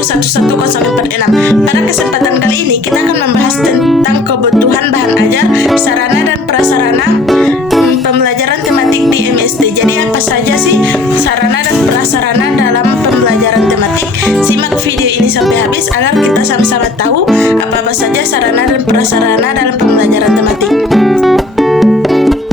11046. Pada kesempatan kali ini kita akan membahas tentang kebutuhan bahan ajar, sarana dan prasarana pembelajaran tematik di MSD. Jadi apa saja sih sarana dan prasarana dalam pembelajaran tematik? Simak video ini sampai habis agar kita sama-sama tahu apa saja sarana dan prasarana dalam pembelajaran tematik.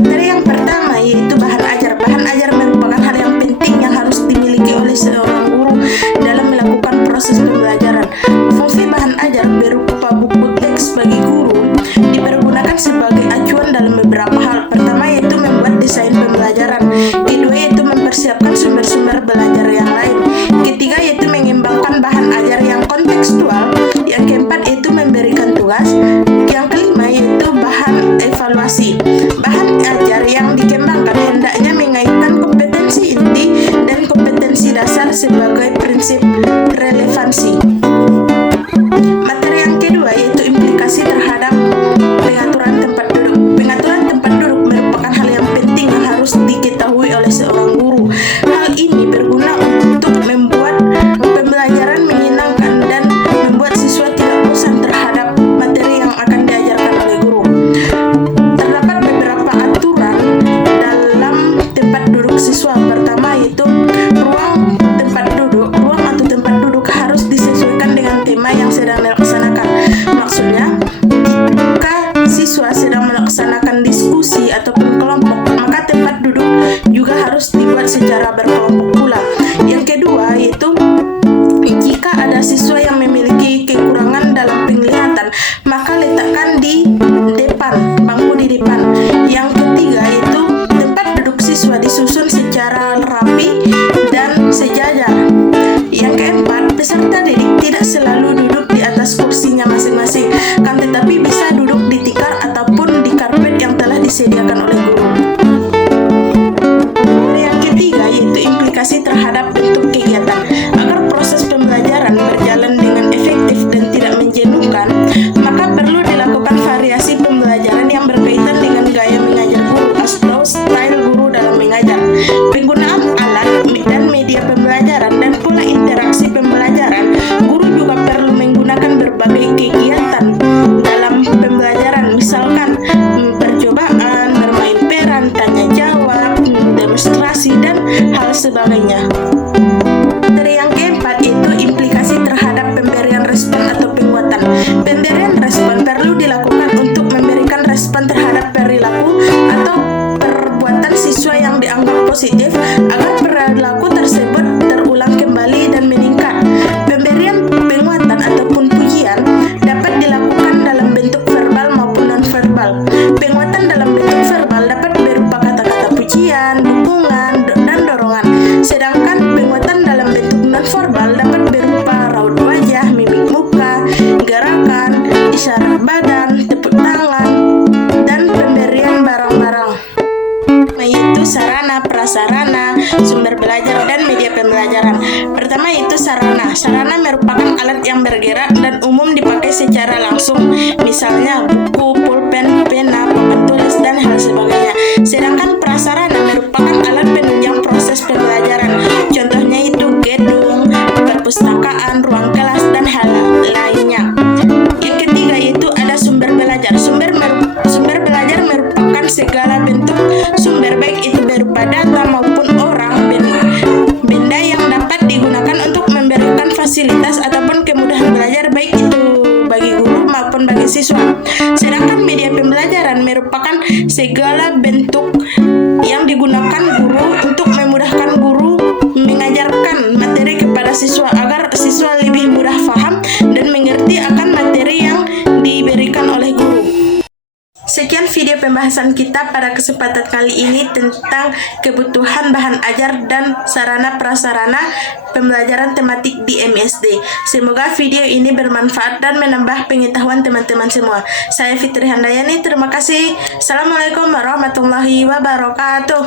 Dari yang pertama yaitu bahan ajar. Bahan ajar merupakan hal yang penting yang harus dimiliki oleh seorang guru dalam melakukan proses pembelajaran. Fungsi bahan ajar berupa buku teks bagi guru dipergunakan sebagai acuan dalam beberapa hal. Pertama yaitu membuat desain pembelajaran. Kedua yaitu mempersiapkan sumber-sumber belajar yang lain. Ketiga yaitu mengembangkan bahan ajar yang kontekstual. Yang keempat yaitu memberikan tugas. Yang kelima yaitu bahan evaluasi. Bahan ajar yang dikembangkan hendaknya mengaitkan kompetensi inti dan kompetensi dasar sebagai prinsip relevansi. Materi yang kedua yaitu implikasi terhadap pengaturan tempat duduk. Pengaturan tempat duduk merupakan hal yang penting yang harus diketahui oleh seorang guru. Hal ini berguna untuk membuat pembelajaran menyenangkan dan membuat siswa tidak bosan terhadap materi yang akan diajarkan oleh guru. Terdapat beberapa aturan dalam tempat duduk siswa. Pertama yaitu ruang atau tempat duduk harus disesuaikan dengan tema yang sedang dilaksanakan. Maksudnya, jika siswa sedang melaksanakan diskusi ataupun kelompok, maka tempat duduk juga harus dibuat secara berkelompok pula. Yang kedua yaitu jika ada siswa yang memiliki kekurangan dalam penglihatan, maka letakkan di depan, bangku di depan. Yang ketiga yaitu tempat duduk siswa disusun secara rapi dan sejajar. Yang keempat, peserta didik tidak selalu duduk di atas kursinya masing-masing, kan tetapi bisa duduk di tikar ataupun di karpet yang telah disediakan oleh guru. Yang ketiga yaitu implikasi terhadap bentuk kegiatan. Agar proses pembelajaran berjalan dengan efektif dan tidak menjenuhkan, maka perlu dilakukan variasi pembelajaran yang berkaitan dengan gaya mengajar guru atau style guru dalam mengajar. Penggunaan alat dan media pembelajaran dan pola interaksi pembelajaran. Guru juga perlu menggunakan berbagai kegiatan dalam pembelajaran, misalkan percobaan, bermain peran, tanya jawab, demonstrasi, dan hal sebagainya. Dari yang keempat itu implikasi terhadap pemberian respon atau penguatan. Pemberian respon perlu dilakukan untuk memberikan respon terhadap perilaku atau perbuatan siswa yang dianggap positif agar perilaku tersebut terulang kembali dan meningkat. Pemberian penguatan ataupun pujian dapat dilakukan dalam bentuk verbal maupun non-verbal. Penguatan dalam bentuk verbal dapat berupa kata-kata pujian, dukungan, dan dorongan. Sedangkan penguatan dalam bentuk non-verbal dapat berupa raut wajah, mimik muka, gerakan, isyarat badan, tepuk tangan, dan pemberian barang-barang. Yaitu sarana, prasarana, sumber belajar, dan media pembelajaran. Pertama yaitu sarana. Sarana merupakan alat yang bergerak dan umum dipakai secara langsung, misalnya buku, pulpen, pena, papan tulis, dan hal sebagainya. Sedangkan prasarana merupakan alat penunjang proses pembelajaran. Contohnya itu gedung, perpustakaan, ruang kelas, dan hal lainnya. Yang ketiga yaitu ada sumber belajar. Sumber belajar merupakan segala bentuk sumber, baik itu berupa data maupun orang, benda yang dapat digunakan untuk memberikan fasilitas ataupun kemudahan belajar, baik itu bagi guru maupun bagi siswa. Sedangkan media pembelajaran merupakan segala bentuk yang digunakan guru untuk memudahkan guru mengajarkan materi kepada siswa agar siswa lebih mudah paham dan mengerti akan materi yang diberikan oleh guru. Sekian video pembahasan kita pada kesempatan kali ini tentang kebutuhan bahan ajar dan sarana prasarana pembelajaran tematik di MSD. Semoga video ini bermanfaat dan menambah pengetahuan teman-teman semua. Saya Fitri Handayani, terima kasih. Assalamualaikum warahmatullahi wabarakatuh.